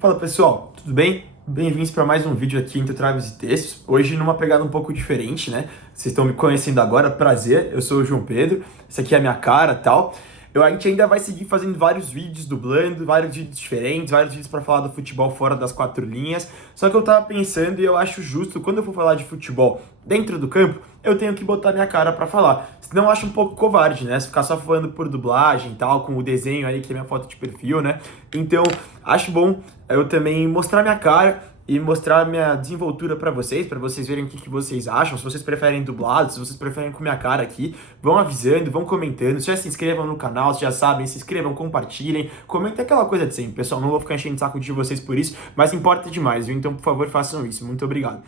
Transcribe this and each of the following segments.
Fala pessoal, tudo bem? Bem-vindos para mais um vídeo aqui entre Traves e Textos. Hoje numa pegada um pouco diferente, né? Vocês estão me conhecendo agora, prazer, eu sou o João Pedro, essa aqui é a minha cara e tal. A gente ainda vai seguir fazendo vários vídeos dublando, vários vídeos diferentes, vários vídeos para falar do futebol fora das quatro linhas. Só que eu tava pensando e eu acho justo, quando eu for falar de futebol dentro do campo, eu tenho que botar minha cara para falar. Senão eu acho um pouco covarde, né? Se ficar só falando por dublagem e tal, com o desenho aí, que é minha foto de perfil, né? Então, acho bom eu também mostrar minha cara e mostrar minha desenvoltura para vocês verem o que vocês acham, se vocês preferem dublado, se vocês preferem com minha cara aqui, vão avisando, vão comentando, já se inscrevam no canal, se já sabem, se inscrevam, compartilhem, comentem aquela coisa de sempre, pessoal, não vou ficar enchendo o saco de vocês por isso, mas importa demais, viu? Então, por favor, façam isso, muito obrigado.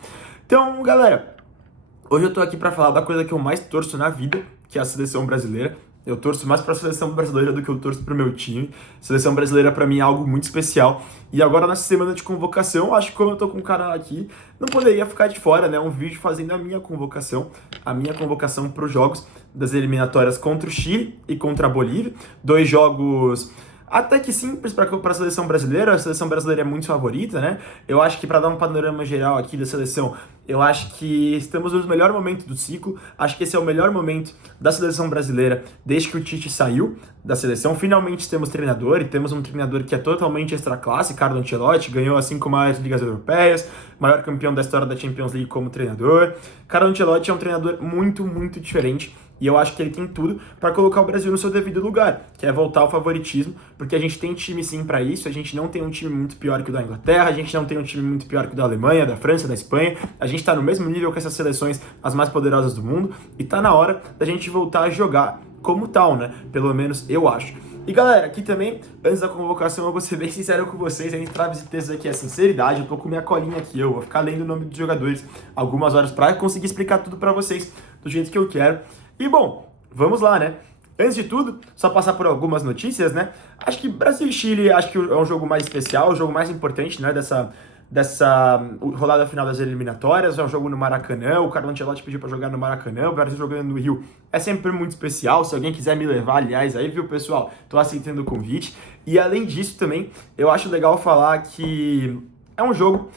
Então, galera, hoje eu tô aqui para falar da coisa que eu mais torço na vida, que é a seleção brasileira. Eu torço mais para a seleção brasileira do que eu torço para o meu time. A seleção brasileira para mim é algo muito especial. E agora nessa semana de convocação, acho que como eu tô com o canal aqui, não poderia ficar de fora, né? Um vídeo fazendo a minha convocação para os jogos das eliminatórias contra o Chile e contra a Bolívia. Dois jogos até que simples para a seleção brasileira. A seleção brasileira é muito favorita, né? Eu acho que para dar um panorama geral aqui da seleção, eu acho que estamos no melhor momento do ciclo. Acho que esse é o melhor momento da seleção brasileira desde que o Tite saiu da seleção. Finalmente temos treinador e temos um treinador que é totalmente extra classe. Carlo Ancelotti ganhou as 5 maiores ligas europeias, maior campeão da história da Champions League como treinador. Carlo Ancelotti é um treinador muito, muito diferente. E eu acho que ele tem tudo para colocar o Brasil no seu devido lugar, que é voltar ao favoritismo, porque a gente tem time sim para isso, a gente não tem um time muito pior que o da Inglaterra, a gente não tem um time muito pior que o da Alemanha, da França, da Espanha, a gente tá no mesmo nível que essas seleções, as mais poderosas do mundo, e tá na hora da gente voltar a jogar como tal, né? Pelo menos eu acho. E galera, aqui também, antes da convocação, eu vou ser bem sincero com vocês, entre traves e textos aqui é sinceridade, eu tô com minha colinha aqui, eu vou ficar lendo o nome dos jogadores algumas horas pra conseguir explicar tudo pra vocês do jeito que eu quero. E bom, vamos lá, né? Antes de tudo, só passar por algumas notícias, né? Acho que Brasil e Chile, acho que é um jogo mais especial, o jogo mais importante, né, dessa rodada final das eliminatórias. É um jogo no Maracanã, o Carlo Ancelotti pediu para jogar no Maracanã, o Brasil jogando no Rio é sempre muito especial. Se alguém quiser me levar, aliás, aí, viu, pessoal? Tô aceitando o convite. E além disso também, eu acho legal falar que é um jogo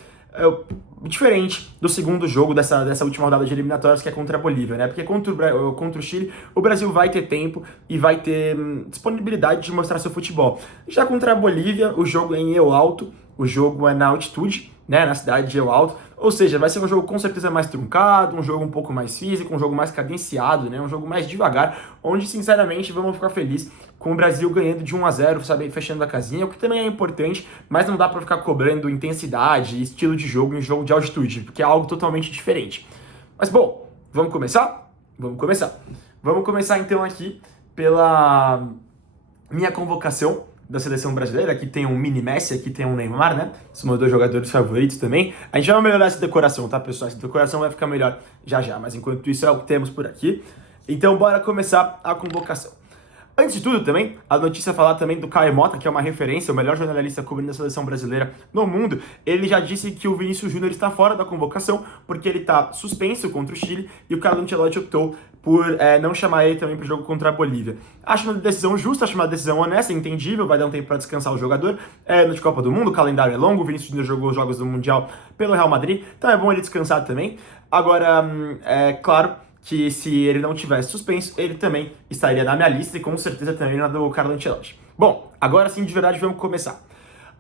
diferente do segundo jogo dessa última rodada de eliminatórias, que é contra a Bolívia, né? Porque contra o Chile, o Brasil vai ter tempo e vai ter disponibilidade de mostrar seu futebol. Já contra a Bolívia, o jogo é em Eu Alto, o jogo é na altitude, né? Na cidade de Eu Alto. Ou seja, vai ser um jogo com certeza mais truncado, um jogo um pouco mais físico, um jogo mais cadenciado, né? Um jogo mais devagar, onde, sinceramente, vamos ficar felizes com o Brasil ganhando de 1-0, sabe, fechando a casinha, o que também é importante, mas não dá pra ficar cobrando intensidade e estilo de jogo em jogo de altitude, porque é algo totalmente diferente. Mas, bom, vamos começar? Vamos começar. Vamos começar, então, aqui pela minha convocação da seleção brasileira. Aqui tem um mini Messi, aqui tem um Neymar, né? São meus dois jogadores favoritos também. A gente vai melhorar essa decoração, tá, pessoal? Essa decoração vai ficar melhor já já, mas enquanto isso é o que temos por aqui. Então, bora começar a convocação. Antes de tudo também, a notícia falar também do Caio Mota, que é uma referência, o melhor jornalista cobrindo a seleção brasileira no mundo. Ele já disse que o Vinícius Júnior está fora da convocação, porque ele está suspenso contra o Chile, e o Carlo Ancelotti optou por não chamar ele também para o jogo contra a Bolívia. Acho uma decisão justa, acho uma decisão honesta, entendível, vai dar um tempo para descansar o jogador. No de Copa do Mundo, o calendário é longo, o Vinícius Júnior jogou os jogos do Mundial pelo Real Madrid, então é bom ele descansar também. Agora, é claro que se ele não tivesse suspenso, ele também estaria na minha lista e com certeza também na do Carlo Ancelotti. Bom, agora sim, de verdade, vamos começar.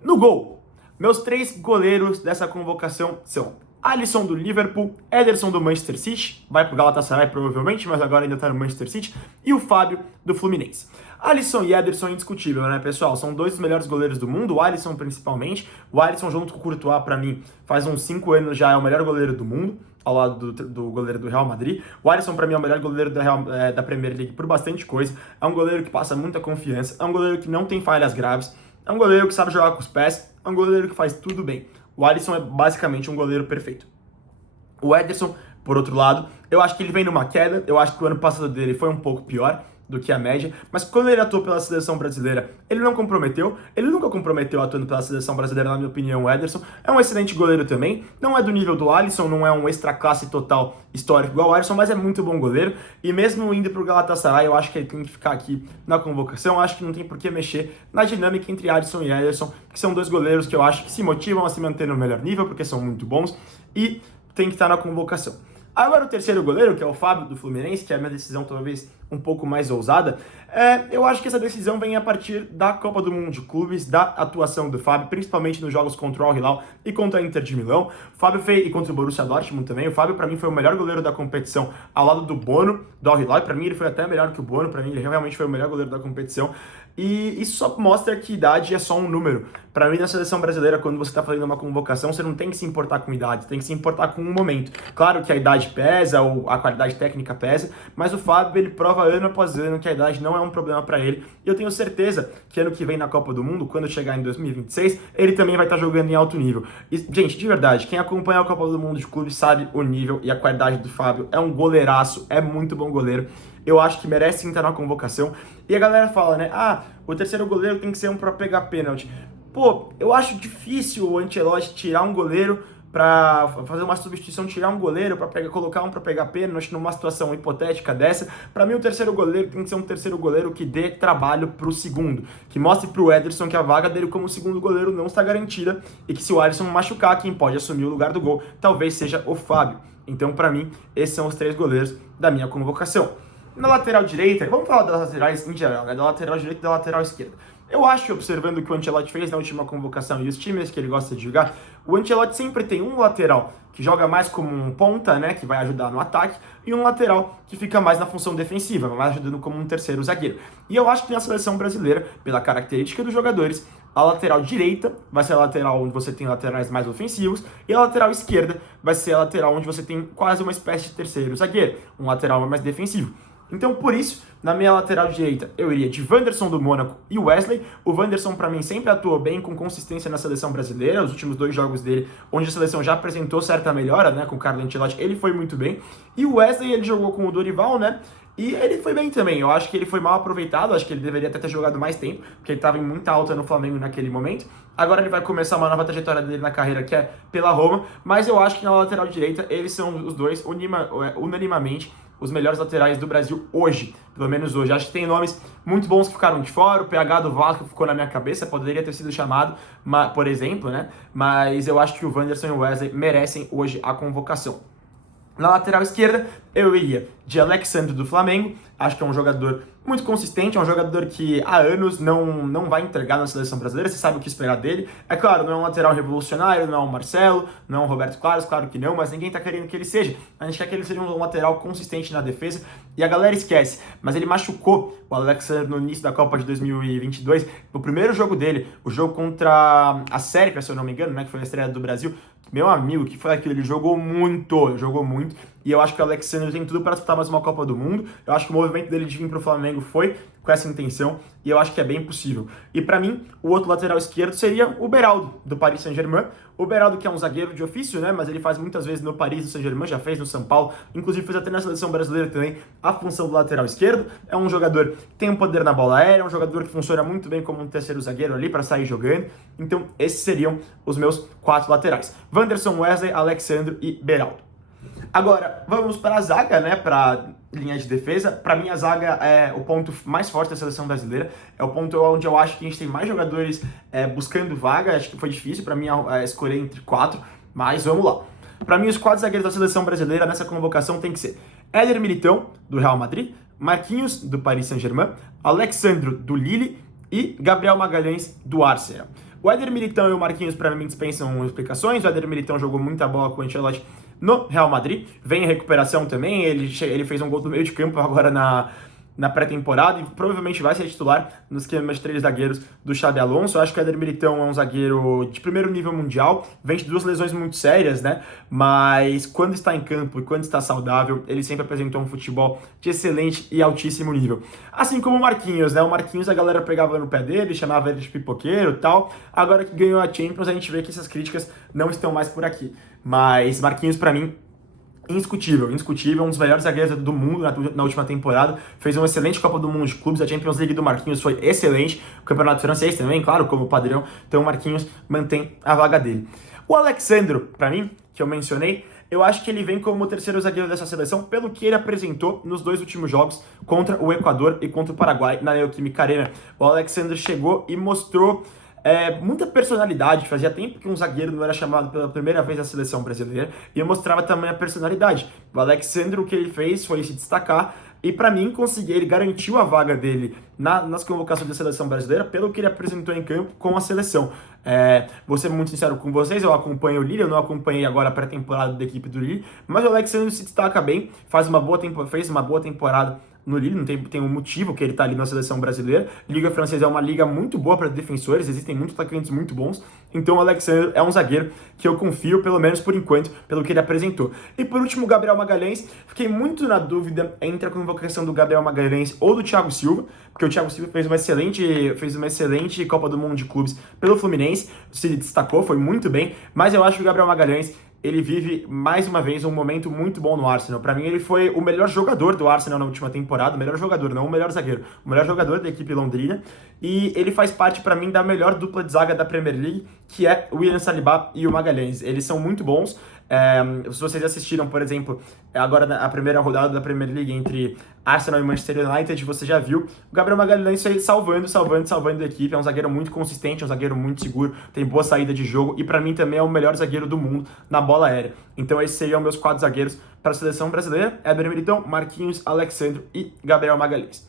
No gol, meus 3 goleiros dessa convocação são Alisson do Liverpool, Ederson do Manchester City, vai pro Galatasaray provavelmente, mas agora ainda tá no Manchester City, e o Fábio do Fluminense. Alisson e Ederson é indiscutível, né, pessoal? São 2 dos melhores goleiros do mundo, o Alisson principalmente. O Alisson junto com o Courtois, pra mim, faz uns 5 anos já é o melhor goleiro do mundo, ao lado do goleiro do Real Madrid. O Alisson, pra mim, é o melhor goleiro da Premier League por bastante coisa. É um goleiro que passa muita confiança, é um goleiro que não tem falhas graves, é um goleiro que sabe jogar com os pés, é um goleiro que faz tudo bem. O Alisson é basicamente um goleiro perfeito. O Ederson, por outro lado, eu acho que ele vem numa queda, eu acho que o ano passado dele foi um pouco pior, do que a média, mas quando ele atuou pela seleção brasileira, ele não comprometeu, ele nunca comprometeu atuando pela seleção brasileira, na minha opinião. O Ederson é um excelente goleiro também, não é do nível do Alisson, não é um extra classe total histórico igual o Alisson, mas é muito bom goleiro, e mesmo indo pro Galatasaray, eu acho que ele tem que ficar aqui na convocação. Eu acho que não tem por que mexer na dinâmica entre Alisson e Ederson, que são dois goleiros que eu acho que se motivam a se manter no melhor nível, porque são muito bons, e tem que estar na convocação. Agora o terceiro goleiro, que é o Fábio do Fluminense, que é a minha decisão talvez um pouco mais ousada, eu acho que essa decisão vem a partir da Copa do Mundo de Clubes, da atuação do Fábio, principalmente nos jogos contra o Al Hilal e contra a Inter de Milão. O Fábio fez, e contra o Borussia Dortmund também. O Fábio, para mim, foi o melhor goleiro da competição ao lado do Bono, do Al Hilal, e para mim ele foi até melhor que o Bono. Para mim ele realmente foi o melhor goleiro da competição. E isso só mostra que idade é só um número. Para mim, na seleção brasileira, quando você está fazendo uma convocação, você não tem que se importar com idade, tem que se importar com um momento. Claro que a idade pesa, ou a qualidade técnica pesa, mas o Fábio, ele prova ano após ano que a idade não é um problema para ele. E eu tenho certeza que ano que vem na Copa do Mundo, quando chegar em 2026, ele também vai estar jogando em alto nível. E, gente, de verdade, quem acompanha a Copa do Mundo de clubes sabe o nível e a qualidade do Fábio. É um goleiraço, é muito bom goleiro. Eu acho que merece sim estar na convocação. E a galera fala, né? O terceiro goleiro tem que ser um para pegar pênalti. Pô, eu acho difícil o Ancelotti tirar um goleiro para fazer uma substituição, tirar um goleiro para colocar um para pegar pênalti numa situação hipotética dessa. Para mim, o terceiro goleiro tem que ser um terceiro goleiro que dê trabalho pro segundo, que mostre pro Ederson que a vaga dele como segundo goleiro não está garantida e que se o Alisson machucar, quem pode assumir o lugar do gol talvez seja o Fábio. Então, para mim, esses são os três goleiros da minha convocação. Na lateral direita, vamos falar das laterais em geral, né? Da lateral direita e da lateral esquerda. Eu acho, observando o que o Ancelotti fez na última convocação e os times que ele gosta de jogar, o Ancelotti sempre tem um lateral que joga mais como um ponta, né, que vai ajudar no ataque, e um lateral que fica mais na função defensiva, mais ajudando como um terceiro zagueiro. E eu acho que na seleção brasileira, pela característica dos jogadores, a lateral direita vai ser a lateral onde você tem laterais mais ofensivos, e a lateral esquerda vai ser a lateral onde você tem quase uma espécie de terceiro zagueiro, um lateral mais defensivo. Então, por isso, na minha lateral direita, eu iria de Wanderson do Mônaco e Wesley. O Wanderson, para mim, sempre atuou bem, com consistência na seleção brasileira. Os últimos 2 jogos dele, onde a seleção já apresentou certa melhora, né, com o Carlo Ancelotti, ele foi muito bem. E o Wesley, ele jogou com o Dorival, né, e ele foi bem também. Eu acho que ele foi mal aproveitado, acho que ele deveria até ter jogado mais tempo, porque ele estava em muita alta no Flamengo naquele momento. Agora ele vai começar uma nova trajetória dele na carreira, que é pela Roma, mas eu acho que na lateral direita, eles são os dois, unanimamente, os melhores laterais do Brasil hoje, pelo menos hoje. Acho que tem nomes muito bons que ficaram de fora, o PH do Vasco ficou na minha cabeça, poderia ter sido chamado, por exemplo, né? Mas eu acho que o Wanderson e o Wesley merecem hoje a convocação. Na lateral esquerda, eu iria de Alexandre do Flamengo. Acho que é um jogador muito consistente, é um jogador que há anos não vai entregar na seleção brasileira, você sabe o que esperar dele. É claro, não é um lateral revolucionário, não é um Marcelo, não é um Roberto Carlos, claro que não, mas ninguém tá querendo que ele seja. A gente quer que ele seja um lateral consistente na defesa, e a galera esquece, mas ele machucou o Alexandre no início da Copa de 2022, no primeiro jogo dele, o jogo contra a Sérvia, se eu não me engano, né, que foi a estreia do Brasil. Meu amigo, que foi aquilo? Ele jogou muito, e eu acho que o Alexandre tem tudo para disputar mais uma Copa do Mundo. Eu acho que o movimento dele de vir para o Flamengo foi com essa intenção, e eu acho que é bem possível. E para mim, o outro lateral esquerdo seria o Beraldo, do Paris Saint-Germain. O Beraldo, que é um zagueiro de ofício, né, mas ele faz muitas vezes no Paris, no Saint-Germain, já fez no São Paulo, inclusive fez até na seleção brasileira também a função do lateral esquerdo. É um jogador que tem um poder na bola aérea, é um jogador que funciona muito bem como um terceiro zagueiro ali para sair jogando. Então, esses seriam os meus 4 laterais: Wanderson, Wesley, Alexandre e Beraldo. Agora, vamos para a zaga, né, para linha de defesa. Para mim, a zaga é o ponto mais forte da seleção brasileira. É o ponto onde eu acho que a gente tem mais jogadores buscando vaga. Acho que foi difícil para mim escolher entre 4, mas vamos lá. Para mim, os 4 zagueiros da seleção brasileira nessa convocação tem que ser Éder Militão, do Real Madrid, Marquinhos, do Paris Saint-Germain, Alexandre, do Lille e Gabriel Magalhães, do Arsenal. O Éder Militão e o Marquinhos, para mim, dispensam explicações. O Éder Militão jogou muita bola com o Ancelotti no Real Madrid, vem em recuperação também. Ele fez um gol do meio de campo agora na pré-temporada e provavelmente vai ser titular no esquema de 3 zagueiros do Xabi Alonso. Eu acho que o Éder Militão é um zagueiro de primeiro nível mundial, vem de 2 lesões muito sérias, né? Mas quando está em campo e quando está saudável, ele sempre apresentou um futebol de excelente e altíssimo nível. Assim como o Marquinhos, né? O Marquinhos, a galera pegava no pé dele, chamava ele de pipoqueiro e tal. Agora que ganhou a Champions, a gente vê que essas críticas não estão mais por aqui. Mas Marquinhos, para mim, indiscutível, indiscutível, um dos melhores zagueiros do mundo na última temporada, fez uma excelente Copa do Mundo de clubes, a Champions League do Marquinhos foi excelente, o Campeonato Francês também, claro, como padrão, então o Marquinhos mantém a vaga dele. O Alex Sandro, para mim, que eu mencionei, eu acho que ele vem como o terceiro zagueiro dessa seleção, pelo que ele apresentou nos 2 últimos jogos contra o Equador e contra o Paraguai na Neoquímica Arena. O Alex Sandro chegou e mostrou muita personalidade. Fazia tempo que um zagueiro não era chamado pela primeira vez na seleção brasileira e mostrava também a personalidade. O Alex Sandro, o que ele fez foi se destacar e, para mim, ele garantiu a vaga dele nas convocações da seleção brasileira pelo que ele apresentou em campo com a seleção. Vou ser muito sincero com vocês, eu acompanho o Lille, eu não acompanhei agora a pré-temporada da equipe do Lille, mas o Alex Sandro se destaca bem, fez uma boa temporada no Lille, não tem um motivo que ele tá ali na seleção brasileira. Liga Francesa é uma liga muito boa para defensores, existem muitos atacantes muito bons, então o Alexandre é um zagueiro que eu confio, pelo menos por enquanto, pelo que ele apresentou. E por último, o Gabriel Magalhães, fiquei muito na dúvida entre a convocação do Gabriel Magalhães ou do Thiago Silva, porque o Thiago Silva fez uma excelente Copa do Mundo de Clubes pelo Fluminense, se destacou, foi muito bem, mas eu acho que o Gabriel Magalhães ele vive, mais uma vez, um momento muito bom no Arsenal. Para mim, ele foi o melhor jogador do Arsenal na última temporada, o melhor jogador, não o melhor zagueiro, o melhor jogador da equipe londrina, e ele faz parte, para mim, da melhor dupla de zaga da Premier League, que é o William Saliba e o Magalhães. Eles são muito bons. Se vocês assistiram, por exemplo, agora a primeira rodada da Premier League entre Arsenal e Manchester United, você já viu o Gabriel Magalhães salvando a equipe. É um zagueiro muito consistente, é um zagueiro muito seguro, tem boa saída de jogo e para mim também é o melhor zagueiro do mundo na bola aérea. Então esses seriam meus 4 zagueiros para a seleção brasileira: Éder Militão, Marquinhos, Alexandre e Gabriel Magalhães.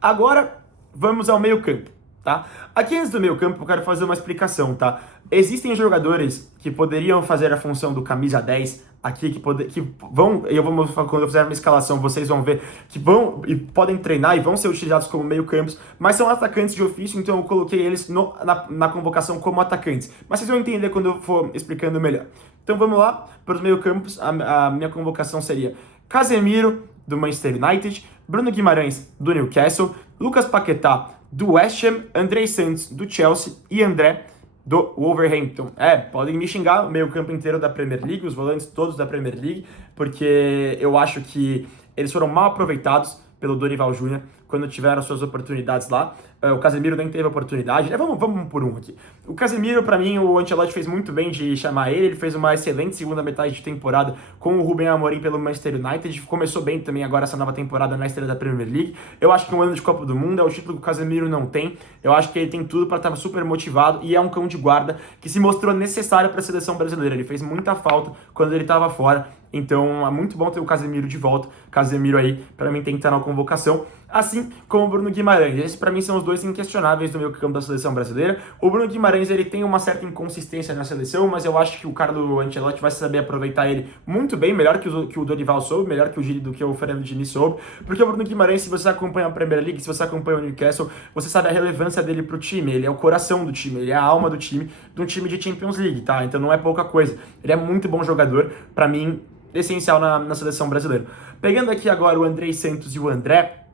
Agora vamos ao meio-campo, tá? Aqui antes do meio-campo eu quero fazer uma explicação, tá? Existem jogadores que poderiam fazer a função do camisa 10 aqui, quando eu fizer uma escalação, vocês vão ver que vão e podem treinar e vão ser utilizados como meio-campos, mas são atacantes de ofício, então eu coloquei eles na convocação como atacantes. Mas vocês vão entender quando eu for explicando melhor. Então vamos lá para os meio-campos. A minha convocação seria Casemiro, do Manchester United, Bruno Guimarães, do Newcastle, Lucas Paquetá, do West Ham, Andrei Santos, do Chelsea e André, do Wolverhampton. Podem me xingar o meio campo inteiro da Premier League, os volantes todos da Premier League, porque eu acho que eles foram mal aproveitados pelo Dorival Júnior quando tiveram suas oportunidades lá. O Casemiro nem teve oportunidade. Vamos um por um aqui. O Casemiro, para mim, o Ancelotti fez muito bem de chamar ele. Ele fez uma excelente segunda metade de temporada com o Ruben Amorim pelo Manchester United. Começou bem também agora essa nova temporada na estreia da Premier League. Eu acho que um ano de Copa do Mundo é o título que o Casemiro não tem. Eu acho que ele tem tudo para estar super motivado e é um cão de guarda que se mostrou necessário para a seleção brasileira. Ele fez muita falta quando ele estava fora. Então é muito bom ter o Casemiro de volta. Casemiro aí, para mim, tem que estar na convocação. Assim como o Bruno Guimarães. Esses, para mim, são os dois inquestionáveis do meio campo da seleção brasileira. O Bruno Guimarães, ele tem uma certa inconsistência na seleção, mas eu acho que o Carlo Ancelotti vai saber aproveitar ele muito bem, melhor que o Dorival soube, melhor que do que o Fernando Diniz soube. Porque o Bruno Guimarães, se você acompanha a Premier League, se você acompanha o Newcastle, você sabe a relevância dele pro time. Ele é o coração do time, ele é a alma do time, de um time de Champions League, tá? Então não é pouca coisa. Ele é muito bom jogador, para mim, essencial na seleção brasileira. Pegando aqui agora o Andrei Santos e o André.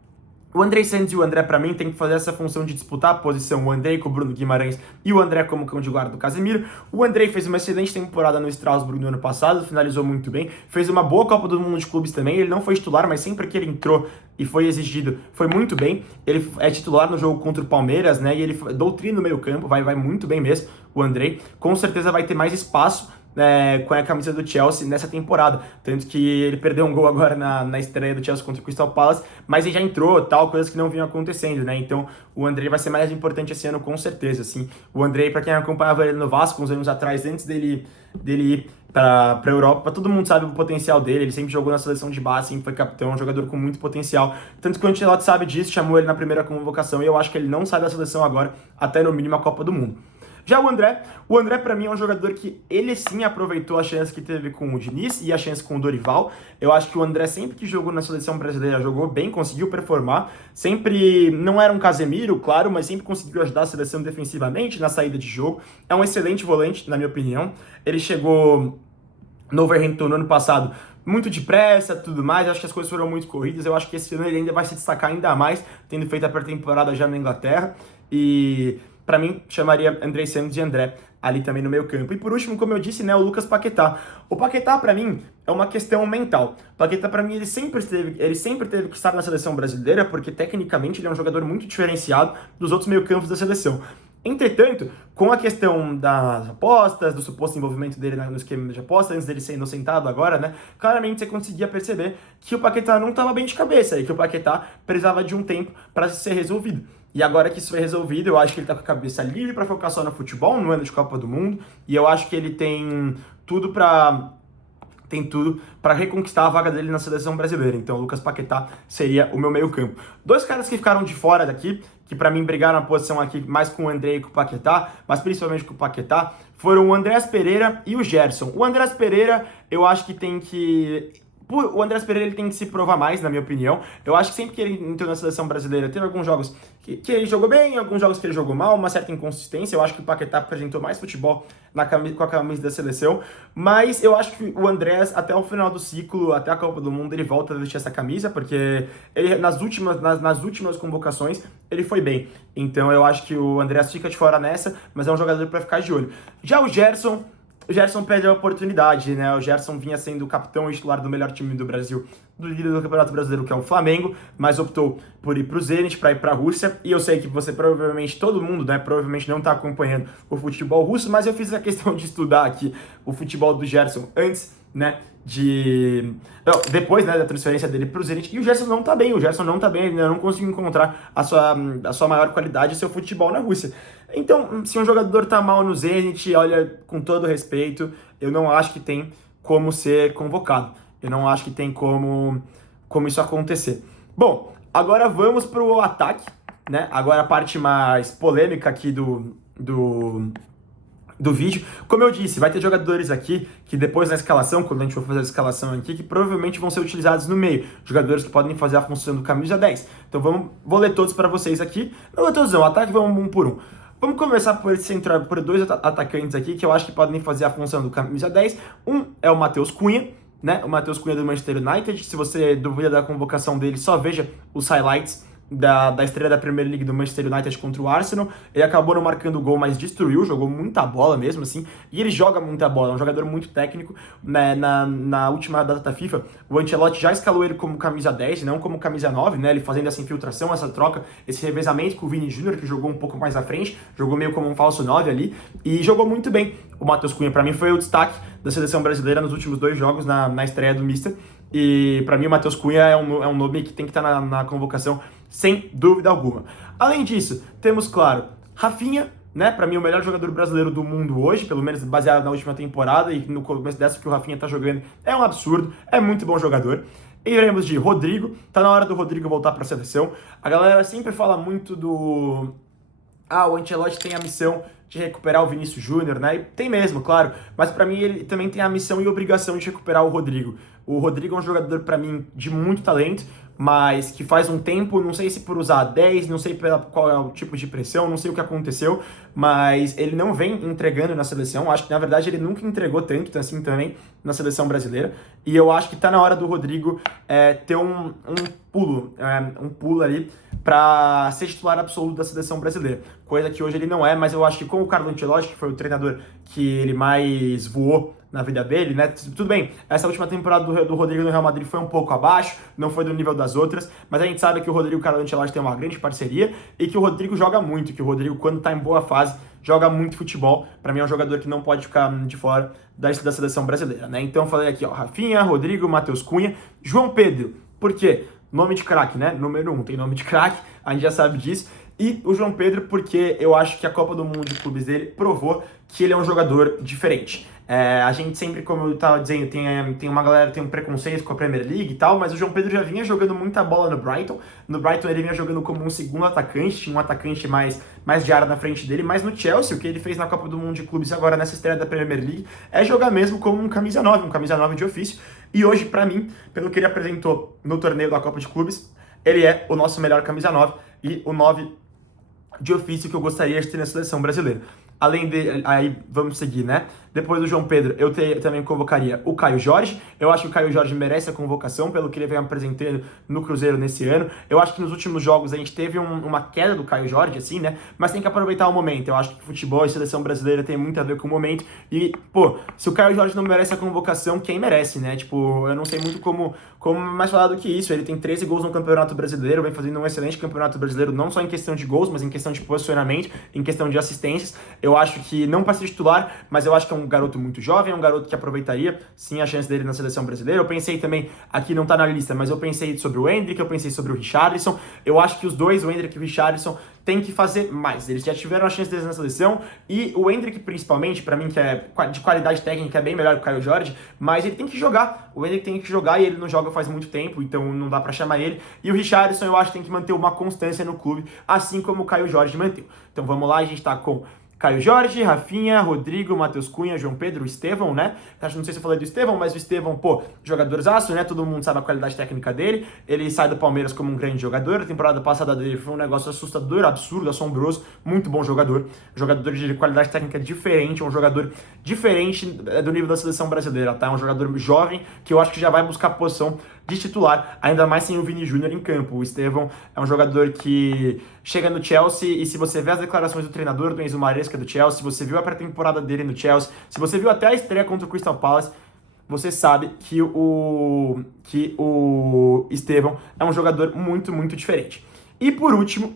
O Andrei Santos e o André, para mim, tem que fazer essa função de disputar a posição, o Andrei com o Bruno Guimarães e o André como cão de guarda do Casemiro. O Andrei fez uma excelente temporada no Strasbourg no ano passado, finalizou muito bem, fez uma boa Copa do Mundo de Clubes também. Ele não foi titular, mas sempre que ele entrou e foi exigido, foi muito bem. Ele é titular no jogo contra o Palmeiras, né, e ele doutrina no meio campo, vai muito bem mesmo, o Andrei. Com certeza vai ter mais espaço com a camisa do Chelsea nessa temporada, tanto que ele perdeu um gol agora na estreia do Chelsea contra o Crystal Palace, mas ele já entrou, tal, coisas que não vinham acontecendo, né? Então o Andrei vai ser mais importante esse ano, com certeza, assim. O Andrei, para quem acompanhava ele no Vasco uns anos atrás, antes dele ir para a Europa, todo mundo sabe o potencial dele. Ele sempre jogou na seleção de base, sempre foi capitão, um jogador com muito potencial, tanto que o Ancelotti sabe disso, chamou ele na primeira convocação, e eu acho que ele não sai da seleção agora, até no mínimo a Copa do Mundo. Já o André para mim é um jogador que ele sim aproveitou a chance que teve com o Diniz e a chance com o Dorival. Eu acho que o André sempre que jogou na seleção brasileira jogou bem, conseguiu performar, sempre não era um Casemiro, claro, mas sempre conseguiu ajudar a seleção defensivamente na saída de jogo. É um excelente volante, na minha opinião. Ele chegou no Wolverhampton no ano passado muito depressa, tudo mais, eu acho que as coisas foram muito corridas. Eu acho que esse ano ele ainda vai se destacar ainda mais, tendo feito a pré-temporada já na Inglaterra, e para mim, chamaria Andrei Santos e André ali também no meio campo. E por último, como eu disse, né, o Lucas Paquetá. O Paquetá, para mim, é uma questão mental. O Paquetá, para mim, ele sempre teve que estar na seleção brasileira, porque tecnicamente ele é um jogador muito diferenciado dos outros meio-campos da seleção. Entretanto, com a questão das apostas, do suposto envolvimento dele no esquema de apostas, antes dele ser inocentado agora, né? Claramente você conseguia perceber que o Paquetá não estava bem de cabeça e que o Paquetá precisava de um tempo para ser resolvido. E agora que isso foi resolvido, eu acho que ele tá com a cabeça livre para focar só no futebol, no ano de Copa do Mundo, e eu acho que ele tudo para reconquistar a vaga dele na seleção brasileira. Então, o Lucas Paquetá seria o meu meio-campo. Dois caras que ficaram de fora daqui, que para mim brigaram na posição aqui mais com o André e com o Paquetá, mas principalmente com o Paquetá, foram o Andreas Pereira e o Gerson. O Andreas Pereira, eu acho que tem que... O Andreas Pereira ele tem que se provar mais, na minha opinião. Eu acho que sempre que ele entrou na seleção brasileira, teve alguns jogos que ele jogou bem, alguns jogos que ele jogou mal, uma certa inconsistência. Eu acho que o Paquetá apresentou mais futebol com a camisa da seleção, mas eu acho que o Andreas, até o final do ciclo, até a Copa do Mundo, ele volta a vestir essa camisa, porque ele, nas últimas convocações, ele foi bem. Então eu acho que o Andreas fica de fora nessa, mas é um jogador para ficar de olho. Já o Gerson perdeu a oportunidade, né? O Gerson vinha sendo o capitão e titular do melhor time do Brasil, do líder do Campeonato Brasileiro, que é o Flamengo, mas optou por ir pro Zenit, para ir pra Rússia, e eu sei que você provavelmente, todo mundo, né, provavelmente não tá acompanhando o futebol russo, mas eu fiz a questão de estudar aqui o futebol do Gerson antes, né, depois, né, da transferência dele pro Zenit, e o Gerson não tá bem, ele ainda não conseguiu encontrar a sua maior qualidade, seu futebol na Rússia. Então, se um jogador tá mal no Zenit, olha, com todo respeito, eu não acho que tem como ser convocado. Eu não acho que tem como isso acontecer. Bom, agora vamos pro ataque, né? Agora a parte mais polêmica aqui do vídeo. Como eu disse, vai ter jogadores aqui que depois na escalação, quando a gente for fazer a escalação aqui, que provavelmente vão ser utilizados no meio. Jogadores que podem fazer a função do camisa 10. Então vou ler todos para vocês aqui. Não ler todos não, ataque vamos um por um. Vamos começar por dois atacantes aqui que eu acho que podem fazer a função do camisa 10. Um é o Matheus Cunha, né? O Matheus Cunha do Manchester United. Se você duvida da convocação dele, só veja os highlights da estreia da Premier League do Manchester United contra o Arsenal. Ele acabou não marcando gol, mas destruiu, jogou muita bola mesmo, assim, e ele joga muita bola, é um jogador muito técnico, né? Na última data FIFA, o Ancelotti já escalou ele como camisa 10, não como camisa 9, né, ele fazendo essa infiltração, essa troca, esse revezamento com o Vini Júnior, que jogou um pouco mais à frente, jogou meio como um falso 9 ali, e jogou muito bem. O Matheus Cunha, pra mim, foi o destaque da seleção brasileira nos últimos 2 jogos, na estreia do Mister, e pra mim o Matheus Cunha é um nome que tem que estar na convocação sem dúvida alguma. Além disso, temos, claro, Rafinha, né? Pra mim, o melhor jogador brasileiro do mundo hoje, pelo menos baseado na última temporada e no começo dessa que o Rafinha tá jogando. É um absurdo, é muito bom jogador. E iremos de Rodrigo, tá na hora do Rodrigo voltar pra seleção. A galera sempre fala muito o Ancelotti tem a missão de recuperar o Vinícius Júnior, né? E tem mesmo, claro. Mas pra mim ele também tem a missão e obrigação de recuperar o Rodrigo. O Rodrigo é um jogador, pra mim, de muito talento, mas que faz um tempo, não sei se por usar 10, não sei qual é o tipo de pressão, não sei o que aconteceu, mas ele não vem entregando na seleção. Acho que, na verdade, ele nunca entregou tanto assim também na seleção brasileira. E eu acho que tá na hora do Rodrigo ter um pulo ali para ser titular absoluto da seleção brasileira. Coisa que hoje ele não é, mas eu acho que com o Carlo Ancelotti, que foi o treinador que ele mais voou na vida dele, né? Tudo bem, essa última temporada do Rodrigo no Real Madrid foi um pouco abaixo, não foi do nível das outras, mas a gente sabe que o Rodrigo e o Carlo Ancelotti têm uma grande parceria e que o Rodrigo joga muito, que o Rodrigo, quando tá em boa fase, joga muito futebol. Pra mim é um jogador que não pode ficar de fora da seleção brasileira, né? Então eu falei aqui, ó, Rafinha, Rodrigo, Matheus Cunha, João Pedro. Por quê? Nome de craque, né? Número 1, tem nome de craque, a gente já sabe disso. E o João Pedro, porque eu acho que a Copa do Mundo de Clubes dele provou que ele é um jogador diferente. A gente sempre, como eu tava dizendo, tem uma galera que tem um preconceito com a Premier League e tal, mas o João Pedro já vinha jogando muita bola no Brighton. No Brighton ele vinha jogando como um segundo atacante, tinha um atacante mais de área na frente dele, mas no Chelsea, o que ele fez na Copa do Mundo de Clubes agora nessa estreia da Premier League, é jogar mesmo como um camisa 9 de ofício. E hoje, pra mim, pelo que ele apresentou no torneio da Copa de Clubes, ele é o nosso melhor camisa 9 e o 9 de ofício que eu gostaria de ter na seleção brasileira. Além de, aí vamos seguir, né? Depois do João Pedro, também convocaria o Caio Jorge. Eu acho que o Caio Jorge merece a convocação pelo que ele vem apresentando no Cruzeiro nesse ano. Eu acho que nos últimos jogos a gente teve uma queda do Caio Jorge, assim, né? Mas tem que aproveitar o momento. Eu acho que futebol e seleção brasileira tem muito a ver com o momento. E, pô, se o Caio Jorge não merece a convocação, quem merece, né? Tipo, eu não sei muito como mais falar do que isso. Ele tem 13 gols no Campeonato Brasileiro, vem fazendo um excelente Campeonato Brasileiro, não só em questão de gols, mas em questão de posicionamento, em questão de assistências. Eu acho que, não para ser titular, mas eu acho que é um garoto muito jovem, é um garoto que aproveitaria, sim, a chance dele na seleção brasileira. Eu pensei também, aqui não tá na lista, mas eu pensei sobre o Endrick, eu pensei sobre o Richarlison. Eu acho que os dois, o Endrick e o Richarlison, tem que fazer mais. Eles já tiveram a chance deles na seleção e o Endrick, principalmente, para mim, que é de qualidade técnica, é bem melhor que o Caio Jorge, mas ele tem que jogar. O Endrick tem que jogar e ele não joga faz muito tempo, então não dá para chamar ele. E o Richarlison, eu acho que tem que manter uma constância no clube, assim como o Caio Jorge manteve. Então vamos lá, a gente tá com Caio Jorge, Rafinha, Rodrigo, Matheus Cunha, João Pedro, Estevão, né? Não sei se eu falei do Estevão, mas o Estevão, pô, jogadorzaço, né? Todo mundo sabe a qualidade técnica dele. Ele sai do Palmeiras como um grande jogador. A temporada passada dele foi um negócio assustador, absurdo, assombroso. Muito bom jogador. Jogador de qualidade técnica diferente, um jogador diferente do nível da seleção brasileira, tá? Um jogador jovem que eu acho que já vai buscar posição de titular, ainda mais sem o Vini Júnior em campo. O Estevão é um jogador que chega no Chelsea e se você vê as declarações do treinador, do Enzo Maresca do Chelsea, se você viu a pré-temporada dele no Chelsea, se você viu até a estreia contra o Crystal Palace, você sabe que o Estevão é um jogador muito, muito diferente. E por último,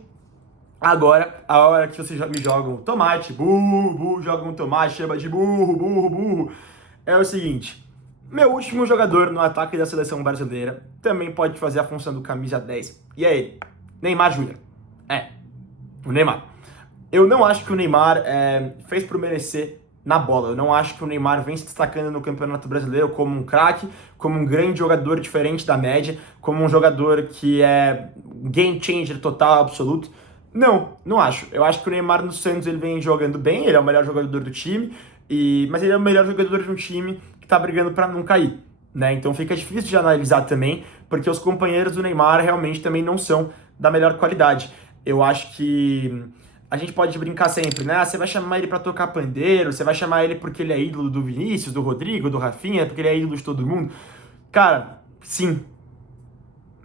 agora, a hora que vocês me jogam tomate, burro, jogam tomate, chama de burro, é o seguinte: meu último jogador no ataque da seleção brasileira também pode fazer a função do camisa 10. E é ele, Neymar Júnior. O Neymar. Eu não acho que o Neymar fez por merecer na bola. Eu não acho que o Neymar vem se destacando no Campeonato Brasileiro como um craque, como um grande jogador diferente da média, como um jogador que é game changer total, absoluto. Não acho. Eu acho que o Neymar no Santos ele vem jogando bem, ele é o melhor jogador do time, mas ele é o melhor jogador de um time que tá brigando para não cair, né? Então fica difícil de analisar também, porque os companheiros do Neymar realmente também não são da melhor qualidade. Eu acho que a gente pode brincar sempre, né? Você vai chamar ele para tocar pandeiro, você vai chamar ele porque ele é ídolo do Vinícius, do Rodrigo, do Rafinha, porque ele é ídolo de todo mundo. Cara, sim.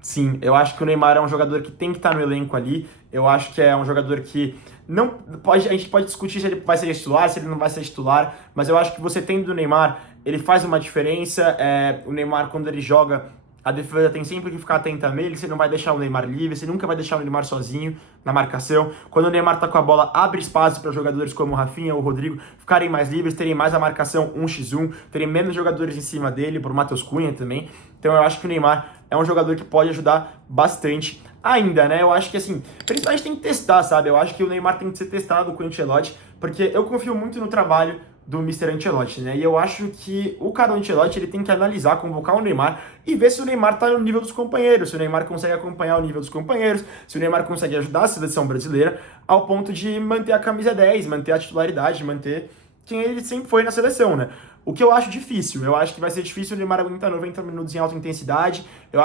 Sim, eu acho que o Neymar é um jogador que tem que estar no elenco ali. Eu acho que é um jogador que não pode, a gente pode discutir se ele vai ser titular, se ele não vai ser titular, mas eu acho que você tendo o Neymar, ele faz uma diferença. O Neymar, quando ele joga, a defesa tem sempre que ficar atenta nele, você não vai deixar o Neymar livre, você nunca vai deixar o Neymar sozinho na marcação. Quando o Neymar tá com a bola, abre espaço para jogadores como o Rafinha ou o Rodrigo ficarem mais livres, terem mais a marcação 1x1, terem menos jogadores em cima dele, por Matheus Cunha também. Então eu acho que o Neymar é um jogador que pode ajudar bastante ainda, né? Eu acho que, assim, principalmente tem que testar, sabe? Eu acho que o Neymar tem que ser testado com o Ancelotti, porque eu confio muito no trabalho do Mr. Ancelotti, né? E eu acho que o Carlo Ancelotti, ele tem que analisar, convocar o Neymar e ver se o Neymar tá no nível dos companheiros, se o Neymar consegue acompanhar o nível dos companheiros, se o Neymar consegue ajudar a seleção brasileira ao ponto de manter a camisa 10, manter a titularidade, manter quem ele sempre foi na seleção, né? O que eu acho difícil, eu acho que vai ser difícil o Neymar aguentar 90 minutos em alta intensidade, eu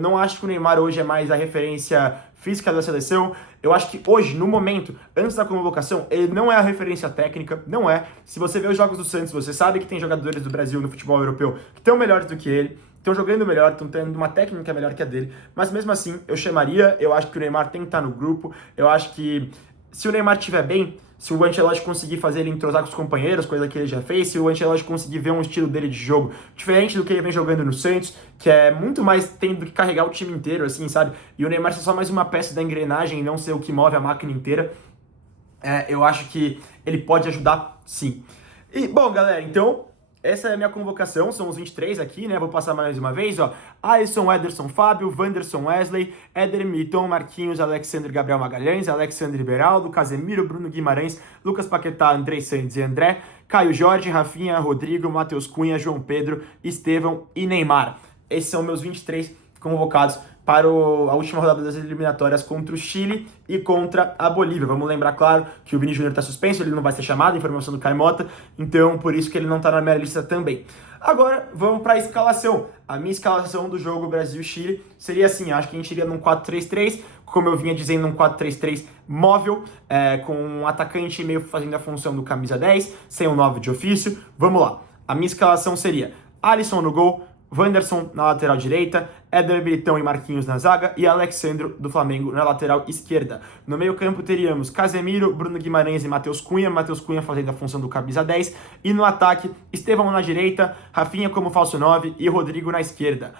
não acho que o Neymar hoje é mais a referência física da seleção, eu acho que hoje, no momento, antes da convocação, ele não é a referência técnica, não é. Se você vê os jogos do Santos, você sabe que tem jogadores do Brasil no futebol europeu que estão melhores do que ele, estão jogando melhor, estão tendo uma técnica melhor que a dele, mas mesmo assim, eu chamaria, eu acho que o Neymar tem que estar no grupo, eu acho que se o Neymar estiver bem, se o Ancelotti conseguir fazer ele entrosar com os companheiros, coisa que ele já fez, se o Ancelotti conseguir ver um estilo dele de jogo diferente do que ele vem jogando no Santos, que é muito mais tendo que carregar o time inteiro, assim, sabe? E o Neymar ser só mais uma peça da engrenagem e não ser o que move a máquina inteira, eu acho que ele pode ajudar, sim. E, bom, galera, então essa é a minha convocação, são os 23 aqui, né? Vou passar mais uma vez, ó. Alisson, Ederson, Fábio, Wanderson, Wesley, Éder, Militão, Marquinhos, Alexandre, Gabriel Magalhães, Alexandre Beraldo, Casemiro, Bruno Guimarães, Lucas Paquetá, Andrei Santos e André, Caio Jorge, Rafinha, Rodrigo, Matheus Cunha, João Pedro, Estevão e Neymar. Esses são meus 23 convocados para a última rodada das eliminatórias contra o Chile e contra a Bolívia. Vamos lembrar, claro, que o Vini Júnior está suspenso, ele não vai ser chamado, informação do Caio Mota, então por isso que ele não está na minha lista também. Agora, vamos para a escalação. A minha escalação do jogo Brasil-Chile seria assim, acho que a gente iria num 4-3-3, como eu vinha dizendo, um 4-3-3 móvel, com um atacante meio fazendo a função do camisa 10, sem um 9 de ofício. Vamos lá. A minha escalação seria Alisson no gol, Wanderson na lateral direita, Éder Militão e Marquinhos na zaga e Alexandro do Flamengo na lateral esquerda. No meio campo teríamos Casemiro, Bruno Guimarães e Matheus Cunha fazendo a função do camisa 10. E no ataque, Estevão na direita, Rafinha como falso 9 e Rodrigo na esquerda.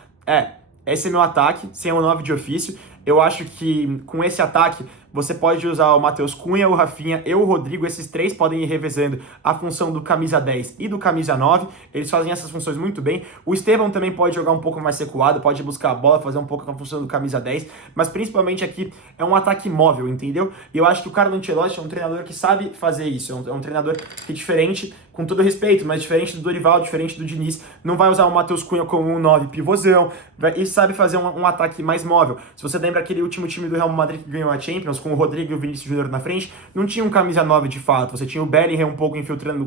Esse é meu ataque, sem um 9 de ofício. Eu acho que com esse ataque você pode usar o Matheus Cunha, o Rafinha e o Rodrigo. Esses três podem ir revezando a função do camisa 10 e do camisa 9. Eles fazem essas funções muito bem. O Estevão também pode jogar um pouco mais recuado, pode buscar a bola, fazer um pouco a função do camisa 10. Mas principalmente aqui é um ataque móvel, entendeu? E eu acho que o Carlo Ancelotti é um treinador que sabe fazer isso. É um treinador que é diferente, com todo respeito, mas diferente do Dorival, diferente do Diniz. Não vai usar o Matheus Cunha como um 9 pivôzão. E sabe fazer um ataque mais móvel. Se você lembra aquele último time do Real Madrid que ganhou a Champions, com o Rodrigo e o Vinícius Júnior na frente, não tinha um camisa 9 de fato. Você tinha o Bellingham um pouco infiltrando,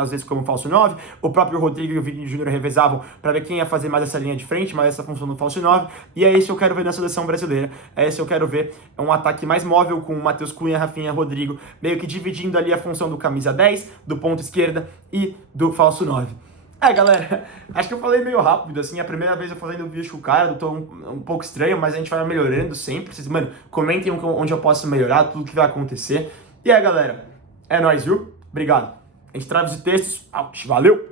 às vezes como falso 9, o próprio Rodrigo e o Vinícius Júnior revezavam para ver quem ia fazer mais essa linha de frente, mais essa função do falso 9, e é isso que eu quero ver na seleção brasileira. É isso que eu quero ver, é um ataque mais móvel com o Matheus Cunha, Rafinha, Rodrigo, meio que dividindo ali a função do camisa 10, do ponto esquerda e do falso 9. Galera, acho que eu falei meio rápido, assim, é a primeira vez eu fazendo o vídeo com o cara, eu tô um pouco estranho, mas a gente vai melhorando sempre. Vocês, mano, comentem onde eu posso melhorar, tudo que vai acontecer. E aí, galera, é nóis, viu? Obrigado. A gente traz os textos, valeu!